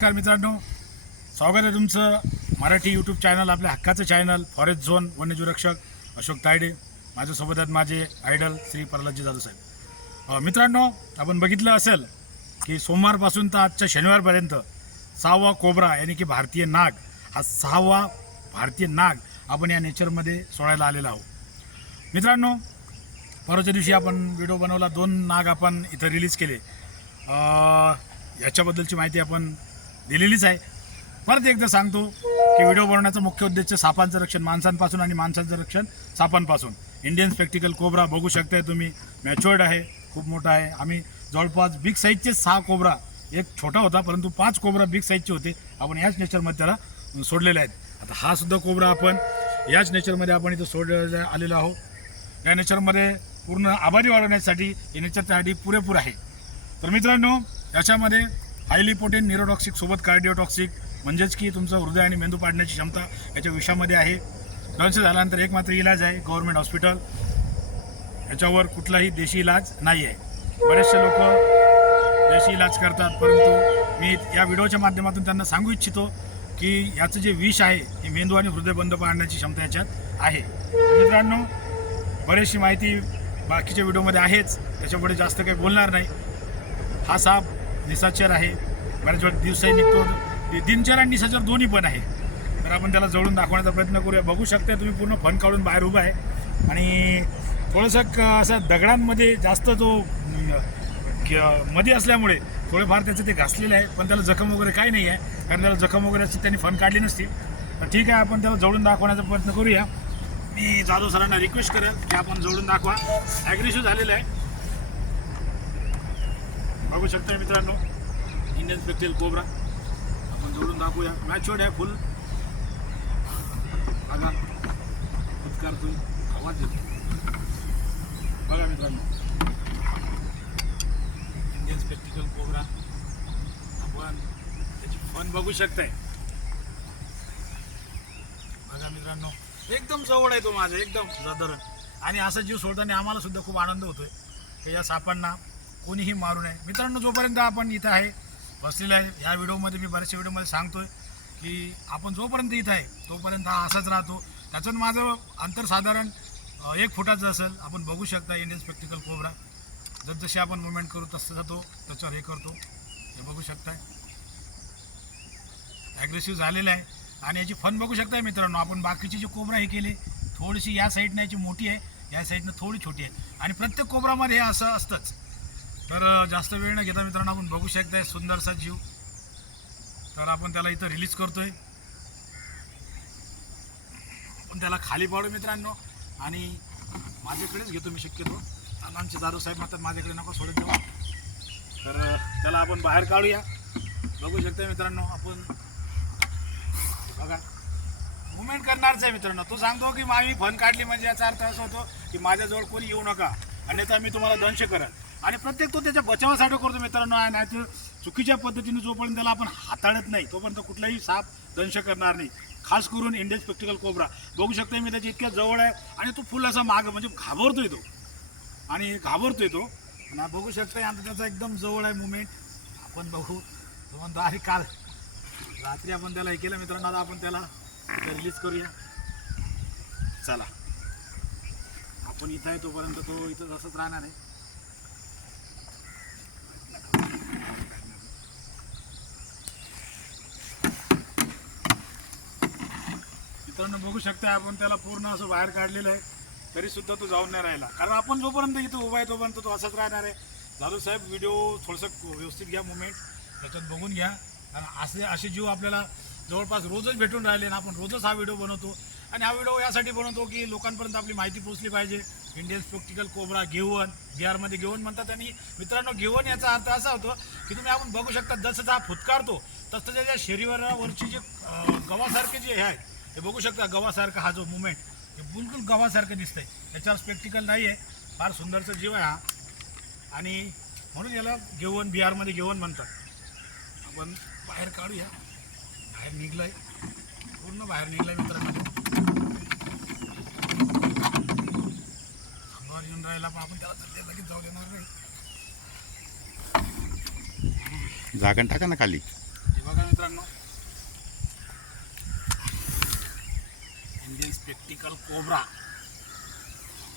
नमस्कार मित्रांनो स्वागत आहे तुमचं मराठी यूट्यूब चॅनल आपल्या हक्काचं चॅनल फॉरेस्ट झोन वन्यजीव रक्षक अशोक तायडे. माझ्यासोबत आहेत माझे आयडल श्री प्रल्हादजी जाधव साहेब. मित्रांनो आपण बघितलं असेल की सोमवारपासून तर आजच्या शनिवारपर्यंत सहावा कोबरा यानी की भारतीय नाग हा सहावा भारतीय नाग आपण या नेचरमध्ये सोडायला आलेला आहोत. मित्रांनो परवाच्या दिवशी आपण व्हिडिओ बनवला दोन नाग आपण इथं रिलीज केले. याच्याबद्दलची माहिती आपण दिलेलीच आहे. परत एकदा सांगतो की व्हिडिओ बनवण्याचा मुख्य उद्देश सापांचं रक्षण माणसांपासून आणि माणसांचं रक्षण सापांपासून. इंडियन स्पेक्टिकल कोबरा बघू शकताय तुम्ही. मॅच्युअर्ड आहे खूप मोठा आहे. आम्ही जवळपास बिग साईजचे सहा कोबरा एक छोटा होता परंतु पाच कोबरा बिग साईजचे होते. आपण याच नेचरमध्ये त्याला सोडलेले आहेत. आता हा सुद्धा कोबरा आपण याच नेचरमध्ये आपण इथं सोडलेला आलेलो आहोत. या नेचरमध्ये पूर्ण आभारी वाढवण्यासाठी हे नेचर त्यासाठी पुरेपूर आहे. तर मित्रांनो याच्यामध्ये हायली पोटेन न्यूरोटॉक्सिक सोबत कार्डिओटॉक्सिक म्हणजेच की तुमचं हृदय आणि मेंदू पाडण्याची क्षमता याच्या विषामध्ये आहे. दंश झाल्यानंतर एक मात्र इलाज आहे गव्हर्नमेंट हॉस्पिटल याच्यावर कुठलाही देशी इलाज नाही आहे बरेचसे लोक देशी इलाज करतात परंतु मी या व्हिडिओच्या माध्यमातून त्यांना सांगू इच्छितो की याचं जे विष आहे हे मेंदू आणि हृदय बंद पाडण्याची क्षमता याच्यात आहे. मित्रांनो बरीचशी माहिती बाकीच्या व्हिडिओमध्ये आहेच. त्याच्यापुढे जास्त काही बोलणार नाही. हा साप निसाचर आहे. बऱ्याच वेळा दिवसाही निघतो. दिनचर आणि निसाचर दोन्ही पण आहे. तर आपण त्याला जवळून दाखवण्याचा प्रयत्न करूया. बघू शकता तुम्ही पूर्ण फन काढून बाहेर उभा आहे. आणि थोडंसं क- असं दगडांमध्ये जास्त जो मध्ये असल्यामुळे थोडेफार त्याचं ते घासलेलं आहे. पण त्याला जखम वगैरे काही नाही आहे. कारण त्याला जखम वगैरे असते त्यांनी फन काढली नसती. तर ठीक आहे आपण त्याला जवळून दाखवण्याचा प्रयत्न करूया. मी जाधव सरांना रिक्वेस्ट करेल की आपण जवळून दाखवा. ॲग्रेसिव्ह झालेलं आहे. बघू शकता मित्रांनो. Indian spectacled cobra. आपण जोडून दाखवूया. मॅच्युअर्ड आहे फुल बघा. उत्कारतोय आवाज येतो. बघा मित्रांनो. Indian spectacled cobra. आपण त्याची फन बघू शकताय. बघा मित्रांनो. एकदम जवळ आहे तो माझा. एकदम साधारण आणि असा जीव सोडताना आम्हाला सुद्धा खूप आनंद होतोय. की या सापांना कोणीही मारू नये. मित्रांनो जोपर्यंत आपण इथं आहे बसलेलं आहे ह्या व्हिडिओमध्ये मी बऱ्याचशा व्हिडिओमध्ये सांगतोय की आपण जोपर्यंत इथं आहे तोपर्यंत हा असाच राहतो. त्याचं माझं अंतर साधारण एक फुटाचं असेल. आपण बघू शकता इंडियन स्पेक्टिकल कोबरा जसजशी आपण मुवमेंट करू तसं जातो त्याच्यावर हे करतो. हे बघू शकताय. ॲग्रेसिव्ह झालेलं आहे. आणि याची फन बघू शकताय मित्रांनो. आपण बाकीचे जे कोबरा हे केले थोडीशी या साईडनं याची मोठी आहे या साईडनं थोडी छोटी आहे. आणि प्रत्येक कोबरामध्ये हे असं असतंच. तर जास्त वेळ न घेता मित्रांनो आपण बघू शकताय सुंदरसा जीव. तर आपण त्याला इथं रिलीज करतोय. आपण त्याला खाली पाडू मित्रांनो. आणि माझ्याकडेच घेतो मी शक्यतो. आमचे दारू साहेब म्हणतात माझ्याकडे नको सोडत देऊ. तर त्याला आपण बाहेर काढूया. बघू शकता मित्रांनो आपण बघा. मुवमेंट करणारच आहे मित्रांनो. तो सांगतो की मी फन काढली म्हणजे याचा अर्थ असा होतो की माझ्याजवळ कोणी येऊ नका. अन्यथा मी तुम्हाला दंश करेन आणि प्रत्येक तो त्याच्या बचावासाठी करतो मित्रांनो. आहे नाही तर चुकीच्या पद्धतीने जोपर्यंत त्याला आपण हाताळत नाही तोपर्यंत कुठलाही साप दंश करणार नाही. खास करून इंडियन स्पेक्टिकल कोबरा. बघू शकता मी त्याच्या इतक्या जवळ आहे आणि तो फुल असा माग म्हणजे घाबरतोय तो. आणि घाबरतोय तो. ना बघू शकता आता त्याचा एकदम जवळ आहे मुवमेंट. आपण बघू. तो म्हणतो अरे काल रात्री आपण त्याला हे केलं मित्रांनो. आता आपण त्याला रिलीज करूया. चला. आपण इथं आहे तोपर्यंत तो इथं तसंच राहणार आहे. मित्रांनो बघू शकता आपण त्याला पूर्ण असं बाहेर काढलेलं आहे तरी सुद्धा तो जाऊन नाही राहिला. कारण आपण जोपर्यंत इथं उभा आहे तोपर्यंत तो असाच राहणार आहे. जाधव साहेब व्हिडिओ थोडंसं व्यवस्थित घ्या मुवमेंट त्याच्यात बघून घ्या. कारण असे असे जीव आपल्याला जवळपास रोजच भेटून राहिले ना आपण रोजच हा व्हिडिओ बनवतो. आणि हा व्हिडिओ यासाठी बनवतो की लोकांपर्यंत आपली माहिती पोहोचली पाहिजे. इंडियन स्पेक्टिकल कोबरा घेऊन बिहारमध्ये घेऊन म्हणतात आणि मित्रांनो घेऊन याचा अर्थ असा होतो की तुम्ही आपण बघू शकता जसं हा फुटकारतो तसं त्याच्या शरीरावरची जे गव्हासारखे जे हे आहे हे बघू शकता गव्हासारखा हा जो मुवमेंट हे बिलकुल गव्हासारखं दिसतंय. त्याच्यावर स्पेक्टिकल नाही आहे फार सुंदरचा जीव आहे हा. आणि म्हणून याला घेऊन बिहारमध्ये घेऊन म्हणतात. आपण बाहेर काढूया. बाहेर निघलाय. पूर्ण बाहेर निघलाय मित्रांनो. अंगावर येऊन राहिला पण आपण त्याला सध्या लगेच जाऊ देणार नाही. झाकण टाका ना खाली. हे बघा मित्रांनो. इंडियन स्पेक्टिकल कोबरा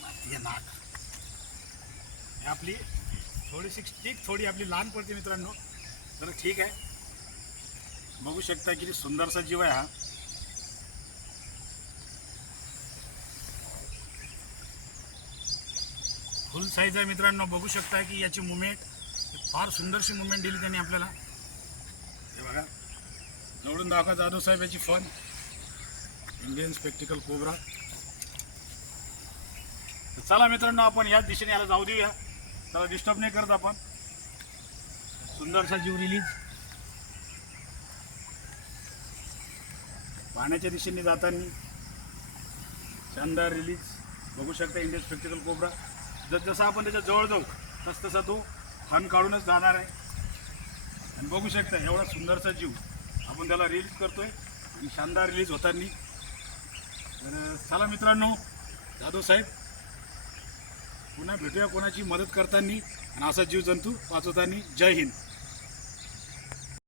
भारतीय नाग हे आपली थोडीशी स्टिक थोडी आपली लहान पडते मित्रांनो. तर ठीक आहे. बघू शकता किती सुंदरसा जीव आहे हा. फुल साईज आहे मित्रांनो. बघू शकता की याची मुवमेंट फार सुंदरशी मुवमेंट दिली त्यांनी आपल्याला. हे बघा. जवळून दाखवा जाधव साहेब याची फन इंडियन स्पेक्टिकल कोबरा तर चला मित्रांनो आपण याच दिशेने याला जाऊ देऊया. त्याला डिस्टर्ब नाही करत आपण. सुंदरसा जीव रिलीज पाण्याच्या दिशेने जाताना शानदार रिलीज बघू शकता इंडियन स्पेक्टिकल कोबरा जस जसा आपण त्याच्याजवळ जाऊ तस तसा तो फन काढूनच जाणार आहे. आणि बघू शकता एवढा सुंदरसा जीव आपण त्याला रिलीज करतोय. आणि शानदार रिलीज होताना तर चला मित्रांनो जाधव साहेब पुन्हा भेटूया कोणाची मदत करताना आणि असा जीव जंतू वाचवताना. जय हिंद.